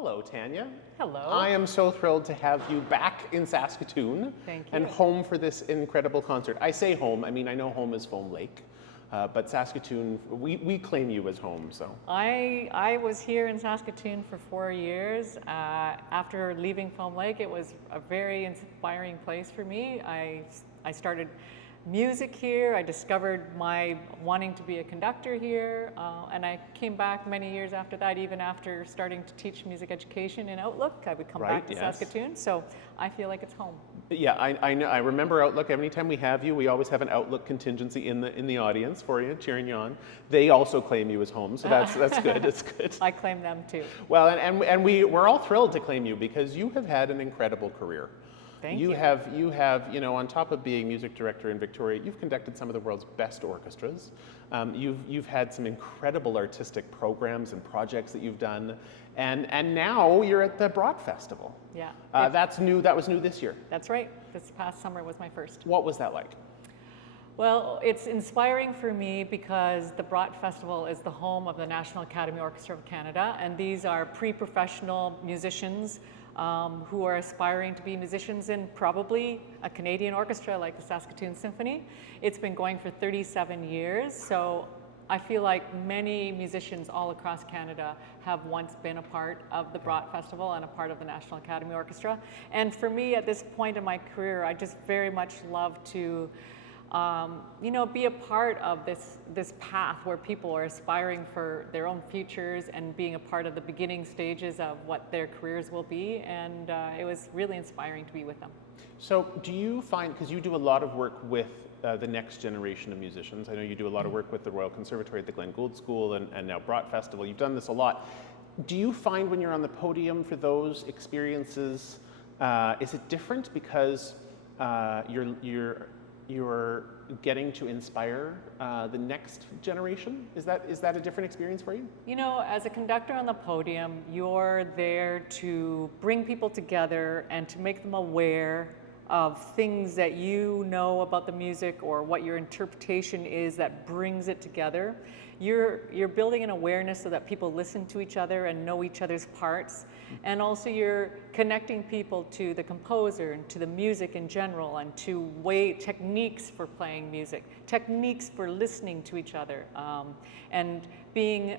Hello, Tania. Hello. I am so thrilled to have you back in Saskatoon. Thank you. And home for this incredible concert. I say home, I mean, I know home is Foam Lake, but Saskatoon, we claim you as home, so. I was here in Saskatoon for 4 years. After leaving Foam Lake, it was a very inspiring place for me. I started music here. I discovered my wanting to be a conductor here, and I came back many years after that. Even after starting to teach music education in Outlook, I would come back to Saskatoon. So I feel like it's home. Yeah, I know. I remember Outlook. Every time we have you, we always have an Outlook contingency in the audience for you, cheering you on. They also claim you as home, so that's good. It's good. I claim them too. Well, and we're all thrilled to claim you because you have had an incredible career. Thank you. You have, on top of being music director in Victoria, you've conducted some of the world's best orchestras. You've had some incredible artistic programs and projects that you've done, and now you're at the Broad Festival. Yeah. That's new. That was new this year. That's right. This past summer was my first. What was that like? Well, it's inspiring for me because the Broad Festival is the home of the National Academy Orchestra of Canada, and these are pre-professional musicians who are aspiring to be musicians in probably a Canadian orchestra like the Saskatoon Symphony. It's been going for 37 years, so I feel like many musicians all across Canada have once been a part of the Broad Festival and a part of the National Academy Orchestra. And for me, at this point in my career, I just very much love to be a part of this path where people are aspiring for their own futures and being a part of the beginning stages of what their careers will be. And it was really inspiring to be with them. So do you find, because you do a lot of work with the next generation of musicians, I know you do a lot of work with the Royal Conservatory at the Glen Gould School and now Broad Festival, you've done this a lot. Do you find when you're on the podium for those experiences, is it different because you're getting to inspire the next generation? Is that a different experience for you? You know, as a conductor on the podium, you're there to bring people together and to make them aware of things that you know about the music or what your interpretation is that brings it together. You're building an awareness so that people listen to each other and know each other's parts. And also you're connecting people to the composer and to the music in general and to techniques for playing music, techniques for listening to each other, and being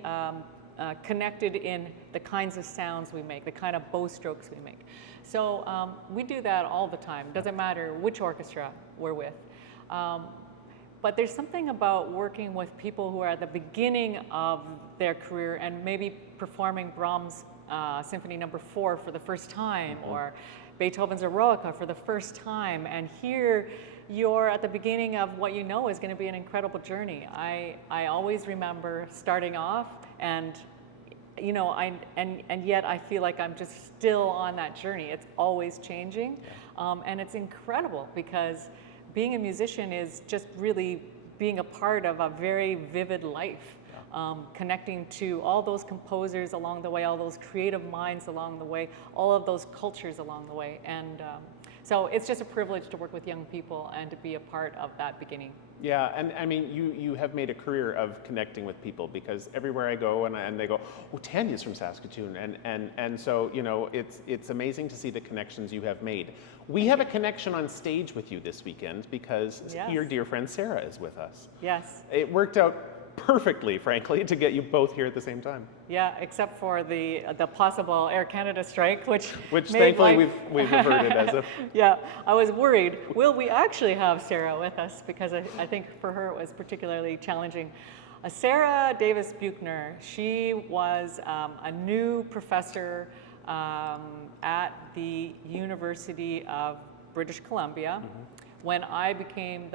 connected in the kinds of sounds we make, the kind of bow strokes we make. So we do that all the time. Doesn't matter which orchestra we're with. But there's something about working with people who are at the beginning of their career and maybe performing Brahms' Symphony No. 4 for the first time, or Beethoven's Eroica for the first time, and here you're at the beginning of what you know is going to be an incredible journey. I always remember starting off, and and yet I feel like I'm just still on that journey. It's always changing, and it's incredible because being a musician is just really being a part of a very vivid life. Connecting to all those composers along the way, all those creative minds along the way, all of those cultures along the way. And so it's just a privilege to work with young people and to be a part of that beginning. Yeah, and I mean, you have made a career of connecting with people because everywhere I go and they go, oh, Tania's from Saskatoon. And so, it's amazing to see the connections you have made. We have a connection on stage with you this weekend because your dear friend Sarah is with us. Yes. It worked out perfectly, frankly, to get you both here at the same time. Yeah, except for the possible Air Canada strike, which thankfully we've averted as of. Yeah, I was worried. Will we actually have Sarah with us? Because I think for her it was particularly challenging. Sarah Davis Buchner, she was a new professor at the University of British Columbia. When I became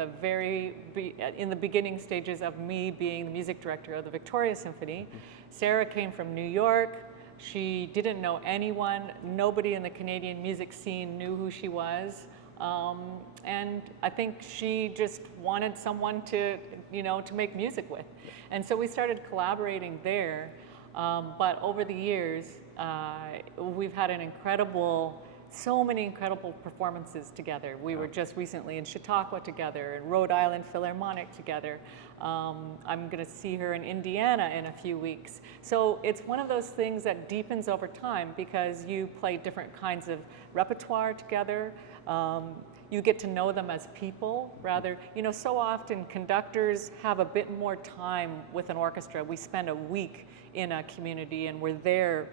in the beginning stages of me being the music director of the Victoria Symphony. Sarah came from New York. She didn't know anyone. Nobody in the Canadian music scene knew who she was. And I think she just wanted someone to make music with. And so we started collaborating there. But over the years, we've had an incredible so many incredible performances together. We were just recently in Chautauqua together, and Rhode Island Philharmonic together. I'm going to see her in Indiana in a few weeks. So it's one of those things that deepens over time because you play different kinds of repertoire together. You get to know them as people rather, so often conductors have a bit more time with an orchestra. We spend a week in a community and we're there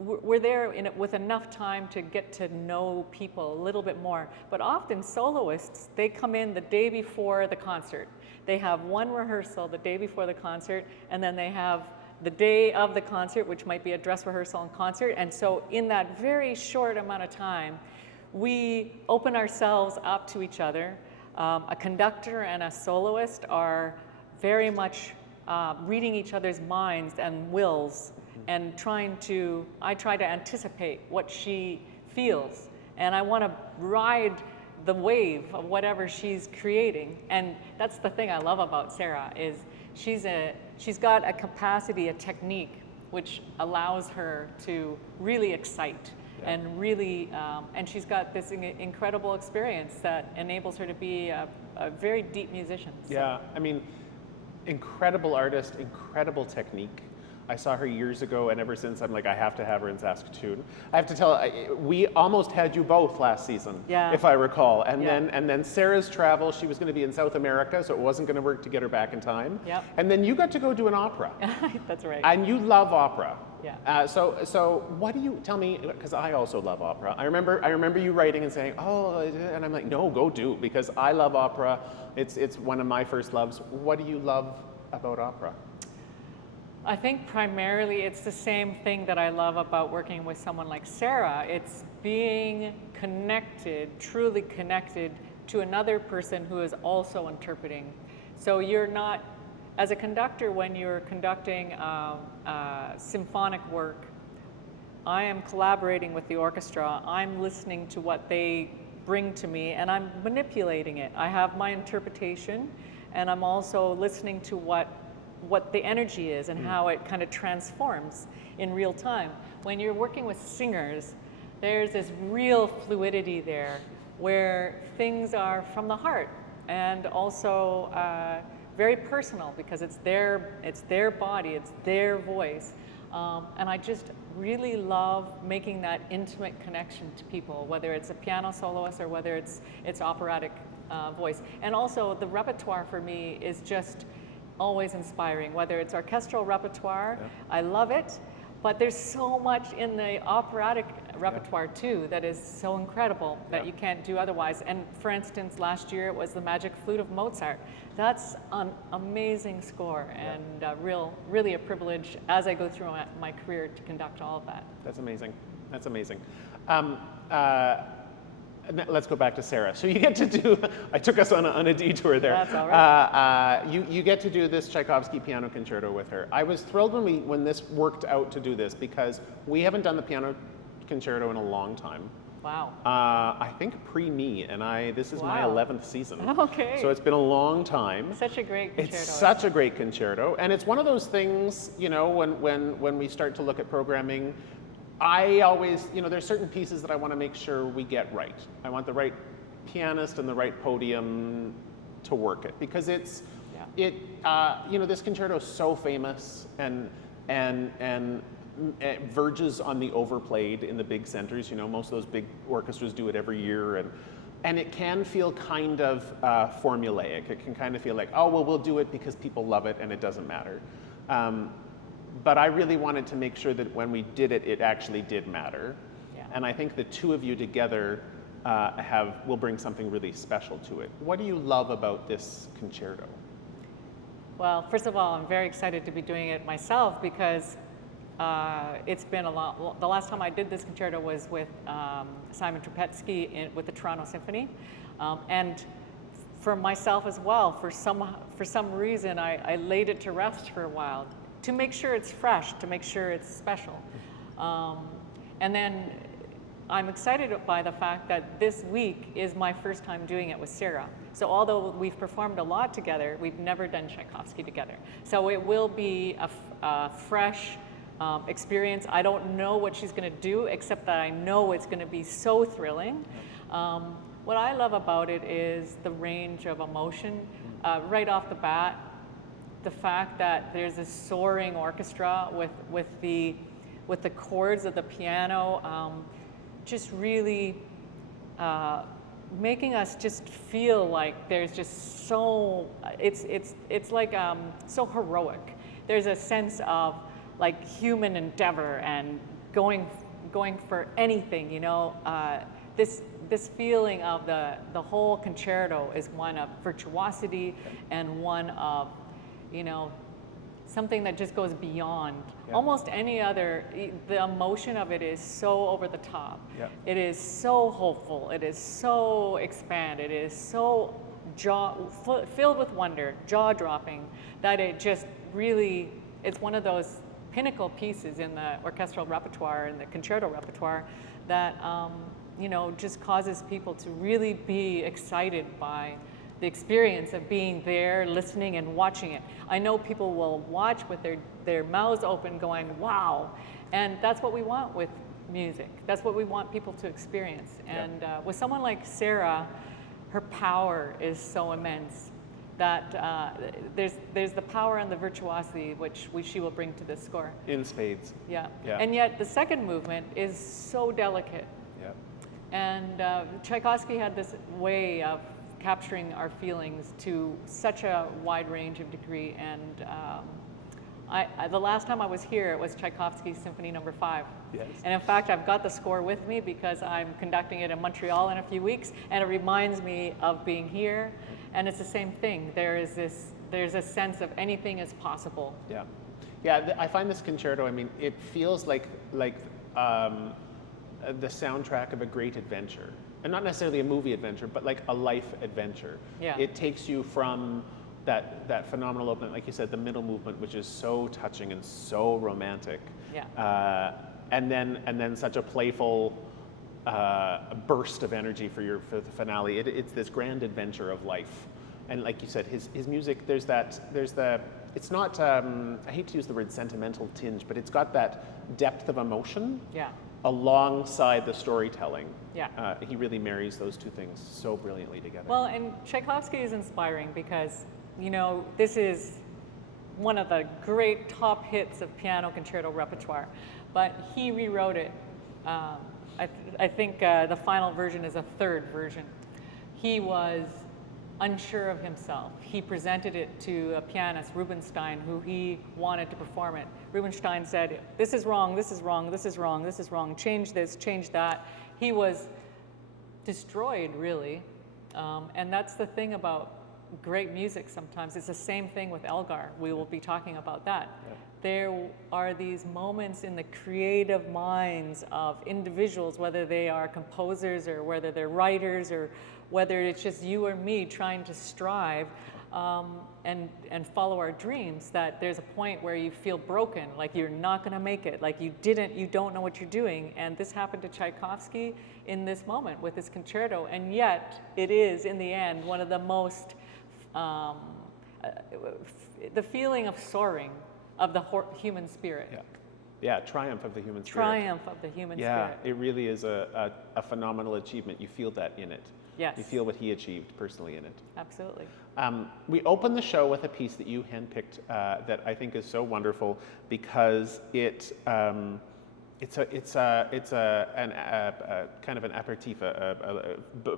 with enough time to get to know people a little bit more. But often soloists, they come in the day before the concert. They have one rehearsal the day before the concert, and then they have the day of the concert, which might be a dress rehearsal and concert. And so in that very short amount of time, we open ourselves up to each other. A conductor and a soloist are very much reading each other's minds and wills, and I try to anticipate what she feels, and I want to ride the wave of whatever she's creating. And that's the thing I love about Sarah, is she's got a capacity, a technique, which allows her to really excite and really, and she's got this incredible experience that enables her to be a very deep musician. So. Yeah, I mean, incredible artist, incredible technique. I saw her years ago, and ever since I'm like, I have to have her in Saskatoon. I have to tell, we almost had you both last season, if I recall. And then Sarah's travel, she was going to be in South America, so it wasn't going to work to get her back in time. Yep. And then you got to go do an opera. That's right. And you love opera. Yeah. So what do you tell me? Because I also love opera. I remember you writing and saying, oh, and I'm like, no, go do, because I love opera. It's one of my first loves. What do you love about opera? I think primarily it's the same thing that I love about working with someone like Sarah. It's being connected, truly connected to another person who is also interpreting. So you're not, as a conductor, when you're conducting symphonic work, I am collaborating with the orchestra. I'm listening to what they bring to me, and I'm manipulating it. I have my interpretation, and I'm also listening to what the energy is and how it kind of transforms in real time. When you're working with singers, there's this real fluidity there where things are from the heart and also very personal, because it's their body, it's their voice. And I just really love making that intimate connection to people, whether it's a piano soloist or whether it's operatic voice. And also the repertoire for me is just always inspiring, whether it's orchestral repertoire, I love it, but there's so much in the operatic repertoire too that is so incredible that you can't do otherwise. And for instance, last year it was the Magic Flute of Mozart. That's an amazing score, and really a privilege as I go through my career to conduct all of that. That's amazing. That's amazing. Let's go back to Sarah. So you get to do, I took us on a detour there. That's all right. You get to do this Tchaikovsky piano concerto with her. I was thrilled when this worked out to do this, because we haven't done the piano concerto in a long time. Wow. I think pre-me, and this is my 11th season. Okay. So it's been a long time. Such a great concerto. It's such a great concerto, and it's one of those things, when we start to look at programming, I always, there's certain pieces that I want to make sure we get right. I want the right pianist and the right podium to work it, because this concerto is so famous and it verges on the overplayed in the big centers. Most of those big orchestras do it every year, and it can feel kind of formulaic. It can kind of feel like, oh, well, we'll do it because people love it and it doesn't matter. But I really wanted to make sure that when we did it, it actually did matter. Yeah. And I think the two of you together will bring something really special to it. What do you love about this concerto? Well, first of all, I'm very excited to be doing it myself, because it's been a lot. The last time I did this concerto was with Simon Trapetsky with the Toronto Symphony. And for myself as well, for some reason, I laid it to rest for a while, to make sure it's fresh, to make sure it's special. And then I'm excited by the fact that this week is my first time doing it with Sarah. So although we've performed a lot together, we've never done Tchaikovsky together. So it will be a fresh experience. I don't know what she's going to do, except that I know it's going to be so thrilling. What I love about it is the range of emotion. Right off the bat, the fact that there's a soaring orchestra with the chords of the piano, just really making us just feel like there's just so, it's like so heroic. There's a sense of like human endeavor and going for anything, you know. This feeling of the whole concerto is one of virtuosity and one of, you know, something that just goes beyond almost any other. The emotion of it is so over the top. It is so hopeful. It is so expanded. It is so filled with wonder, jaw-dropping, that it just really, it's one of those pinnacle pieces in the orchestral repertoire and the concerto repertoire that you know, just causes people to really be excited by the experience of being there, listening and watching it. I know people will watch with their mouths open going, wow. And that's what we want with music. That's what we want people to experience. And with someone like Sarah, her power is so immense that there's the power and the virtuosity which she will bring to this score. In spades. And yet the second movement is so delicate. And Tchaikovsky had this way of capturing our feelings to such a wide range of degree. And the last time I was here, it was Tchaikovsky's Symphony No. 5. And in fact, I've got the score with me because I'm conducting it in Montreal in a few weeks, and it reminds me of being here. And it's the same thing. There's a sense of anything is possible. I find this concerto, I mean, it feels like the soundtrack of a great adventure. And not necessarily a movie adventure, but like a life adventure. It takes you from that phenomenal opening, like you said, the middle movement, which is so touching and so romantic. And then such a playful burst of energy for the finale. It's this grand adventure of life. And like you said, his music, there's the, it's not, I hate to use the word sentimental tinge, but it's got that depth of emotion alongside the storytelling. He really marries those two things so brilliantly together. Well, and Tchaikovsky is inspiring because, you know, this is one of the great top hits of piano concerto repertoire, but he rewrote it. I think the final version is a third version. He was unsure of himself. He presented it to a pianist, Rubinstein, who he wanted to perform it. Rubinstein said, this is wrong, this is wrong, this is wrong, this is wrong, change this, change that. He was destroyed, really. And that's the thing about great music sometimes. It's the same thing with Elgar. We will be talking about that. There are these moments in the creative minds of individuals, whether they are composers or whether they're writers or whether it's just you or me trying to strive and follow our dreams, that there's a point where you feel broken, like you're not going to make it, like you don't know what you're doing. And this happened to Tchaikovsky in this moment with his concerto, and yet it is, in the end, one of the most, the feeling of soaring of the human spirit. Triumph of the human spirit. Triumph of the human spirit. It really is a phenomenal achievement. You feel that in it. You feel what he achieved personally in it. Absolutely. We open the show with a piece that you handpicked that I think is so wonderful because it's a kind of an aperitif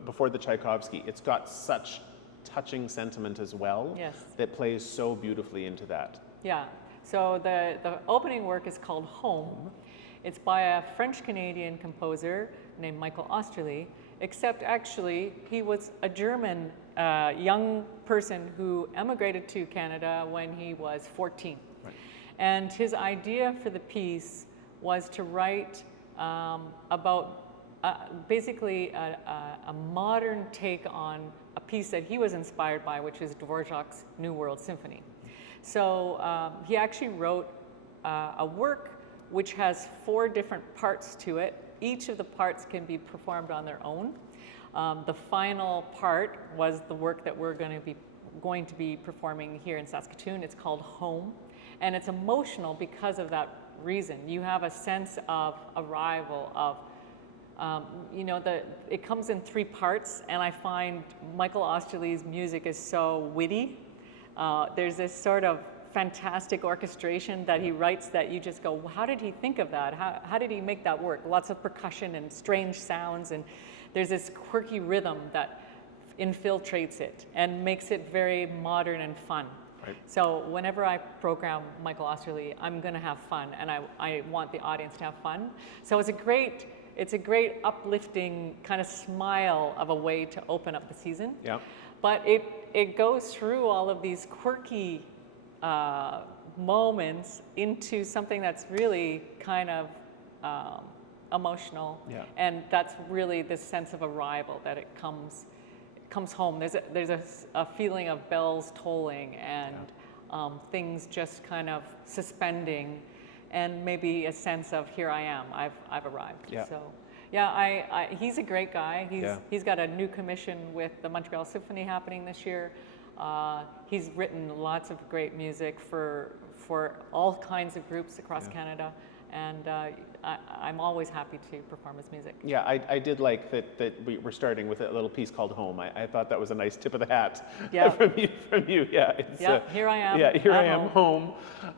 before the Tchaikovsky. It's got such touching sentiment as well that plays so beautifully into that. So the opening work is called Home. It's by a French-Canadian composer named Michael Osterley, except actually he was a German young person who emigrated to Canada when he was 14. And his idea for the piece was to write about basically a modern take on a piece that he was inspired by, which is Dvorak's New World Symphony. So he actually wrote a work which has 4 different parts to it. Each of the parts can be performed on their own. The final part was the work that we're going to be performing here in Saskatoon. It's called Home, and it's emotional because of that reason. You have a sense of arrival, of, it comes in 3 parts, and I find Michael Osterly's music is so witty. There's this sort of fantastic orchestration that he writes that you just go, how did he think of that? How did he make that work? Lots of percussion and strange sounds, and there's this quirky rhythm that infiltrates it and makes it very modern and fun. Right. So whenever I program Michael Osterly, I'm going to have fun, and I want the audience to have fun. So it's a great uplifting kind of smile of a way to open up the season. Yeah. But it goes through all of these quirky moments into something that's really kind of emotional. Yeah. And that's really this sense of arrival, that it comes home. There's a feeling of bells tolling and things just kind of suspending, and maybe a sense of, here I am, I've arrived. Yeah. So yeah, he's a great guy. He's got a new commission with the Montreal Symphony happening this year. He's written lots of great music for all kinds of groups across Canada, and I'm always happy to perform his music. Yeah, I did like that we're starting with a little piece called Home. I thought that was a nice tip of the hat from you. Yeah, here I am. Yeah, here I am, home.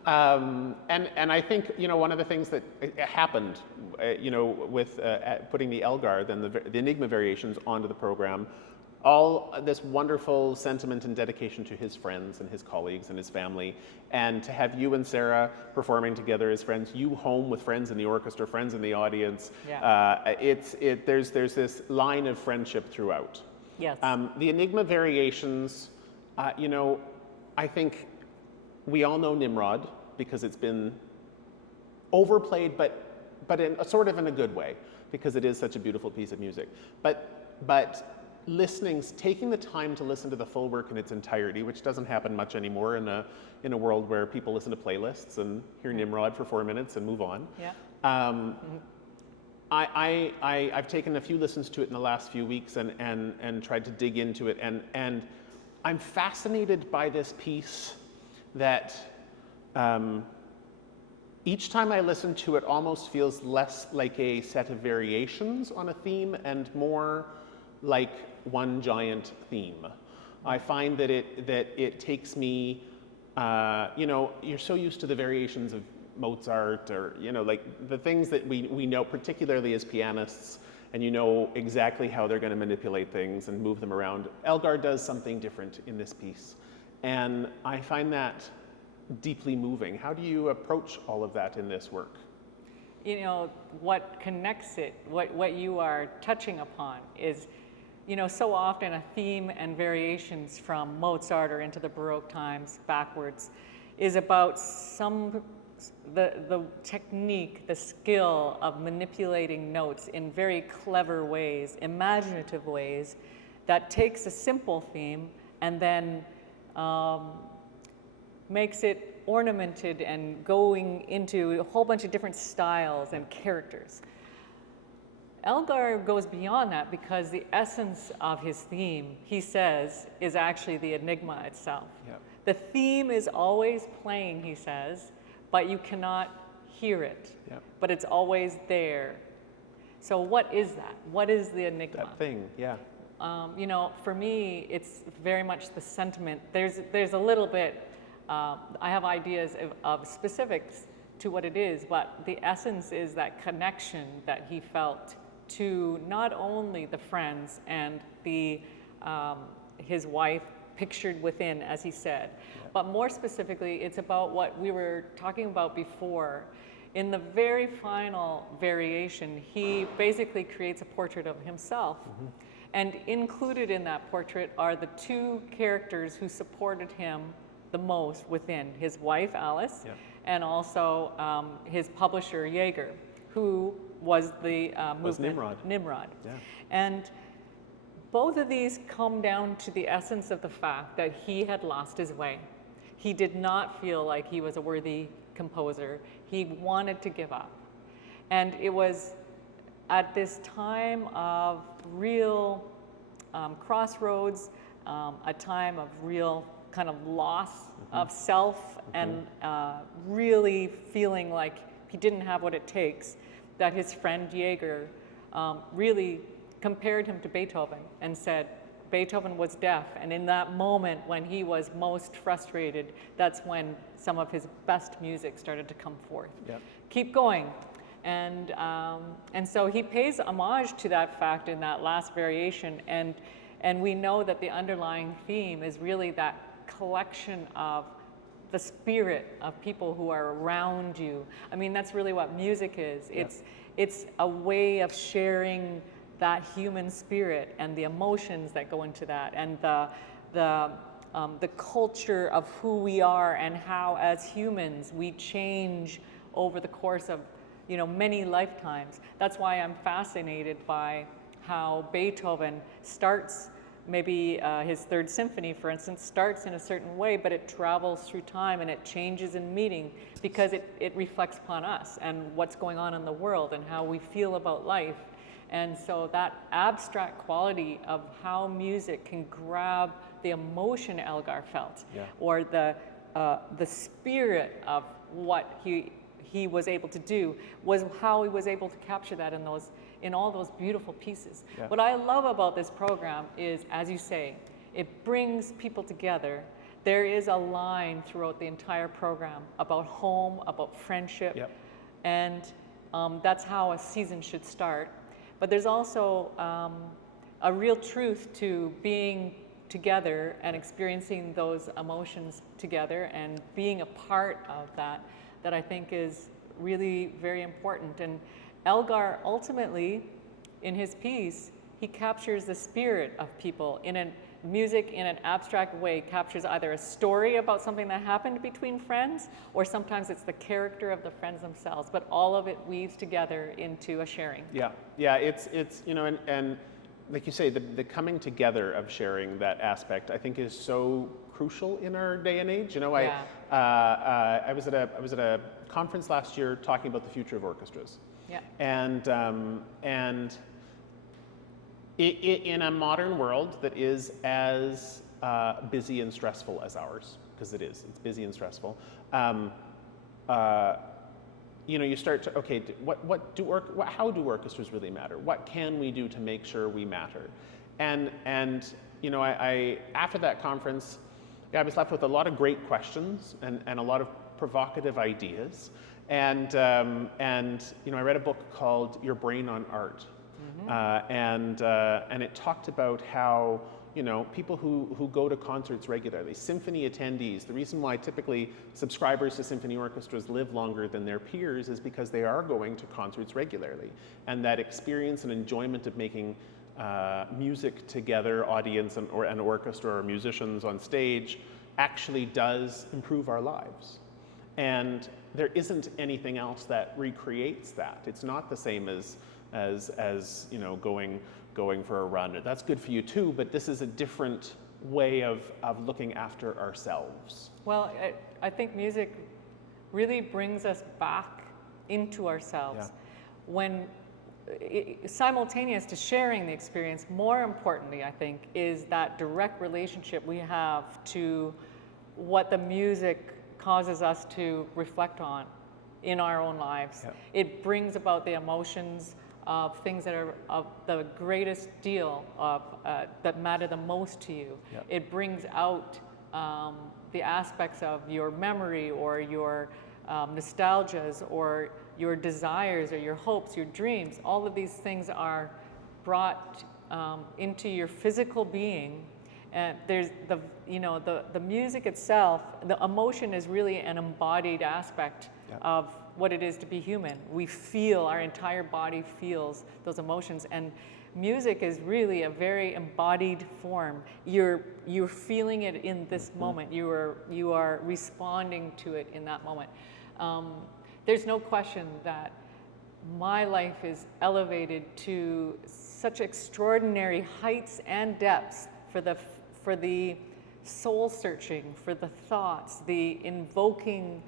And I think, one of the things that happened, with putting the Elgar, then the Enigma variations onto the program, all this wonderful sentiment and dedication to his friends and his colleagues and his family, and to have you and Sarah performing together as friends, you home with friends in the orchestra, friends in the audience. Yeah. There's this line of friendship throughout. Yes. The Enigma variations, I think we all know Nimrod because it's been overplayed, but in in a good way, because it is such a beautiful piece of music. But taking the time to listen to the full work in its entirety, which doesn't happen much anymore in a world where people listen to playlists and hear Nimrod for 4 minutes and move on. Yeah. I've taken a few listens to it in the last few weeks and tried to dig into it, and I'm fascinated by this piece that each time I listen to it almost feels less like a set of variations on a theme and more like one giant theme. I find that it takes me, you're so used to the variations of Mozart, or like the things that we know, particularly as pianists, and exactly how they're going to manipulate things and move them around. Elgar does something different in this piece, and I find that deeply moving. How do you approach all of that in this work? What connects it, what you are touching upon is, so often a theme and variations from Mozart or into the Baroque times backwards is about the technique, the skill of manipulating notes in very clever ways, imaginative ways, that takes a simple theme and then makes it ornamented and going into a whole bunch of different styles and characters. Elgar goes beyond that because the essence of his theme, he says, is actually the enigma itself. Yep. The theme is always playing, he says, but you cannot hear it. Yep. But it's always there. So what is that? What is the enigma? That thing, yeah. For me, it's very much the sentiment. There's a little bit, I have ideas of specifics to what it is, but the essence is that connection that he felt to not only the friends and his wife pictured within, as he said, but more specifically, it's about what we were talking about before. In the very final variation, he basically creates a portrait of himself. Mm-hmm. And included in that portrait are the 2 characters who supported him the most within, his wife, Alice, and also his publisher, Jaeger, who was the movement, Nimrod. Yeah. And both of these come down to the essence of the fact that he had lost his way. He did not feel like he was a worthy composer. He wanted to give up. And it was at this time of real crossroads, a time of real kind of loss of self, and really feeling like he didn't have what it takes, that his friend Jaeger really compared him to Beethoven and said Beethoven was deaf, and in that moment when he was most frustrated, that's when some of his best music started to come forth. Yeah. Keep going. And so he pays homage to that fact in that last variation, and we know that the underlying theme is really that collection of the spirit of people who are around you. I mean, that's really what music is. Yeah. It's a way of sharing that human spirit and the emotions that go into that, and the culture of who we are and how, as humans, we change over the course of many lifetimes. That's why I'm fascinated by how Beethoven starts. Maybe his third symphony, for instance, starts in a certain way, but it travels through time and it changes in meaning because it reflects upon us and what's going on in the world and how we feel about life. And so that abstract quality of how music can grab the emotion Elgar felt, Yeah. or the spirit of what he was able to do, was how he was able to capture that in all those beautiful pieces. Yeah. What I love about this program is, as you say, it brings people together. There is a line throughout the entire program about home, about friendship, Yep. and that's how a season should start. But there's also a real truth to being together and experiencing those emotions together and being a part of that I think is really very important. And Elgar ultimately, in his piece, he captures the spirit of people music in an abstract way, captures either a story about something that happened between friends, or sometimes it's the character of the friends themselves, but all of it weaves together into a sharing. Yeah, it's and like you say, the coming together of sharing that aspect, I think, is so crucial in our day and age. Yeah. I was at a conference last year talking about the future of orchestras. Yeah. And in a modern world that is as busy and stressful as ours, because it's busy and stressful, you start to, okay, how do orchestras really matter? What can we do to make sure we matter? And I after that conference, I was left with a lot of great questions and a lot of provocative ideas. And I read a book called Your Brain on Art. And it talked about how people who go to concerts regularly, symphony attendees, the reason why typically subscribers to symphony orchestras live longer than their peers is because they are going to concerts regularly, and that experience and enjoyment of making music together, audience and orchestra or musicians on stage, actually does improve our lives. And there isn't anything else that recreates that. It's not the same as going for a run. That's good for you too, but this is a different way of looking after ourselves. Well, I think music really brings us back into ourselves. Yeah. When simultaneous to sharing the experience, more importantly, I think, is that direct relationship we have to what the music causes us to reflect on in our own lives. Yeah. It brings about the emotions of things that are of the greatest deal of that matter the most to you. Yeah. It brings out the aspects of your memory or your nostalgias or your desires or your hopes, your dreams. All of these things are brought into your physical being. And there's the music itself, the emotion is really an embodied aspect Yeah. of what it is to be human. We feel, our entire body feels those emotions, and music is really a very embodied form. You're feeling it in this moment. You are responding to it in that moment. There's no question that my life is elevated to such extraordinary heights and depths for the soul searching, for the thoughts, the invoking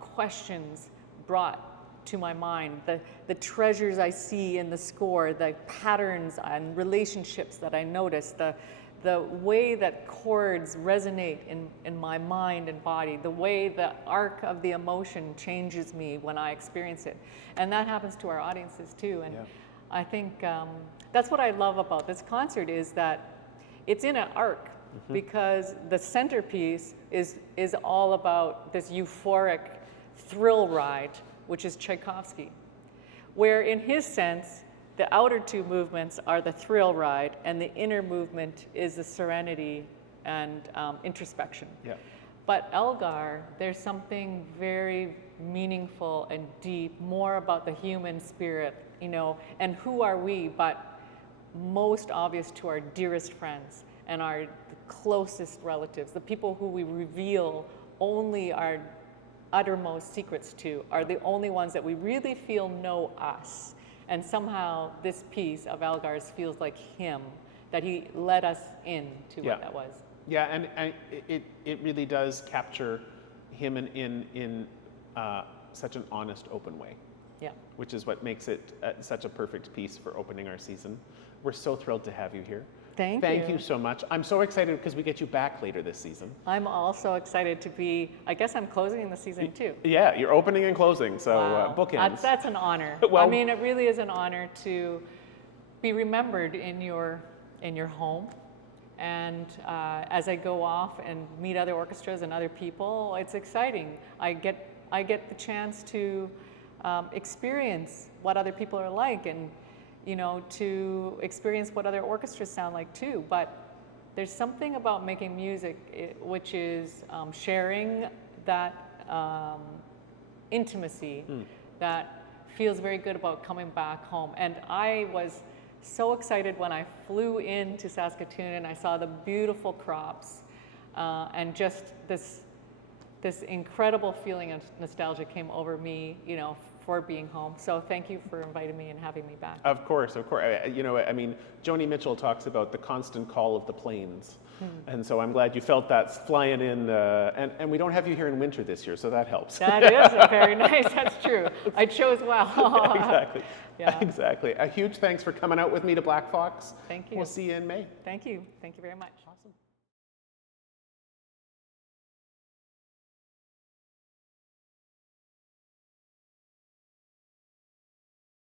questions brought to my mind, the treasures I see in the score, the patterns and relationships that I notice, the way that chords resonate in my mind and body, the way the arc of the emotion changes me when I experience it. And that happens to our audiences too. And I think that's what I love about this concert, is that it's in an arc, because the centerpiece is all about this euphoric thrill ride, which is Tchaikovsky, where in his sense, the outer two movements are the thrill ride, and the inner movement is the serenity and introspection. Yeah. But Elgar, there's something very meaningful and deep, more about the human spirit, you know, and who are we, but most obvious to our dearest friends and our closest relatives, the people who we reveal only our uttermost secrets to, are the only ones that we really feel know us. And somehow this piece of Elgar's feels like him, that he let us in to what that was. Yeah, and it really does capture him in such an honest, open way. Yeah. Which is what makes it such a perfect piece for opening our season. We're so thrilled to have you here. Thank you so much. I'm so excited because we get you back later this season. I'm also excited to be, I guess I'm closing in the season too. Yeah, you're opening and closing, so bookends. That's an honor. Well, I mean, it really is an honor to be remembered in your home. And as I go off and meet other orchestras and other people, it's exciting. I get the chance to experience what other people are like, and you know, to experience what other orchestras sound like too. But there's something about making music which is sharing that intimacy that feels very good about coming back home. And I was so excited when I flew into Saskatoon and I saw the beautiful crops and just this incredible feeling of nostalgia came over me, you know, for being home. So thank you for inviting me and having me back. Of course, of course. You know, I mean, Joni Mitchell talks about the constant call of the plains. And so I'm glad you felt that flying in, and we don't have you here in winter this year, so that helps. That is very nice, that's true. I chose well. Exactly, Yeah. exactly. A huge thanks for coming out with me to Black Fox. Thank you. We'll see you in May. Thank you very much. Awesome.